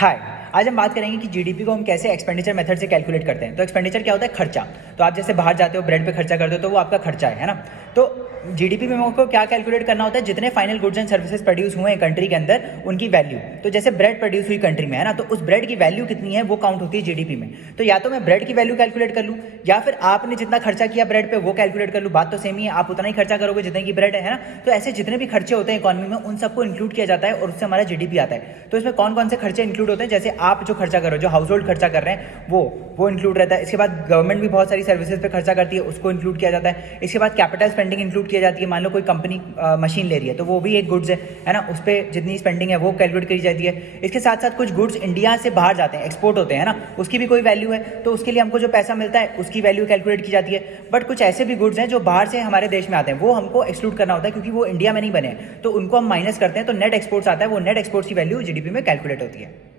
हाय। आज हम बात करेंगे कि जीडीपी को हम कैसे एक्सपेंडिचर मेथड से कैलकुलेट करते हैं। तो एक्सपेंडिचर क्या होता है? खर्चा। तो आप जैसे बाहर जाते हो, ब्रेड पे खर्चा करते हो, तो वो आपका खर्चा है ना। तो जीडीपी में हमको क्या कैलकुलेट करना होता है? जितने final goods and services produce हुए हैं कंट्री के अंदर, उनकी वैल्यू। तो जैसे ब्रेड प्रोड्यूस हुई कंट्री में, है ना, तो उस ब्रेड की वैल्यू कितनी है वो काउंट होती है जीडीपी में। तो या तो मैं ब्रेड की वैल्यू कैलकुलेट कर लूँ, या फिर आपने जितना खर्चा किया ब्रेड पे वो कैलकुलेट कर लूँ। बात तो सेम ही है, आप उतना ही खर्चा करोगे जितने की ब्रेड है ना। तो ऐसे जितने भी खर्चे होते हैं इकोनॉमी में, उन सबको इंक्लूड किया जाता है और उससे हमारा जीडीपी आता है। तो इसमें कौन कौन से खर्चे इंक्लूड होते हैं? जैसे आप जो खर्चा करो, जो हाउस होल्ड खर्चा कर रहे हैं, वो इंक्लूड रहता है। इसके बाद गवर्नमेंट भी बहुत सारी सर्विसेज पे खर्चा करती है, उसको इंक्लूड किया जाता है। इसके बाद कैपिटल स्पेंडिंग इंक्लूड की जाती है। मान लो कोई कंपनी मशीन ले रही है, तो वो भी एक गुड्स है ना, उस पर जितनी स्पेंडिंग है वो कैलकुलेट करी जाती है। इसके साथ साथ कुछ गुड्स इंडिया से बाहर जाते हैं, एक्सपोर्ट होते हैं ना, उसकी भी कोई वैल्यू है, तो उसके लिए हमको जो पैसा मिलता है उसकी वैल्यू कैलकुलेट की जाती है। बट कुछ ऐसे भी गुड्स हैं जो बाहर से हमारे देश में आते हैं, वो हमको एक्सक्लूड करना होता है क्योंकि वो इंडिया में नहीं बने, तो उनको हम माइनस करते हैं। तो नेट एक्सपोर्ट्स आता है, वो नेट एक्सपोर्ट्स की वैल्यू जीडीपी में कैलकुलेट होती है।